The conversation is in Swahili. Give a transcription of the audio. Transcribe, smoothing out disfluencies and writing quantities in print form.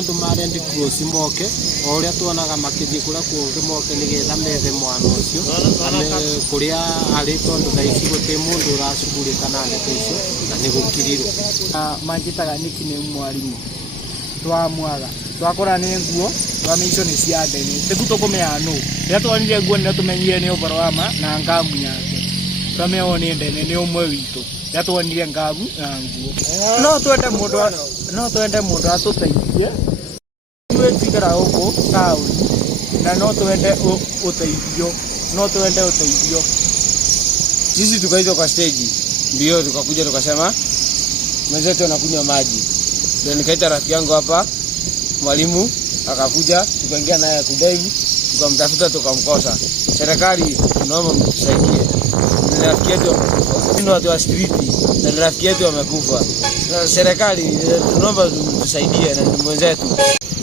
andu marendi cross moke oria tuonaga makithie kuria kungi moke nigetha methe mwana ucio kuria ari tondu thaici guti mundu uracugurika na ndeto icio na nigukirirwo manjitaga niki ni mwarimu twamwaga twakora ni nguo twamico ni cia ndeni tiku tukumea no ria twonire nguo ni tumenyire ni ubaro wa ma na ngamu yake twameo ni ndeni ni umwe witu ria twonire ngamu na nguo no twende mundu atuteithie twikara huko tauni na no twende uteithio sisi tukaitwa kwa stage ndio tukakuja tukasema mwenzetu anakunywa maji. Ndio nikaita rafiki yangu hapa mwalimu akakuja tukaingia naye kudaivu tukamtafuta tukamkosa. Serikali tunaomba mtusaidie. Ni rafiki yetu ndio watu wa street na rafiki yetu amekufa. Serikali tunaomba mtusaidie na mwenzetu.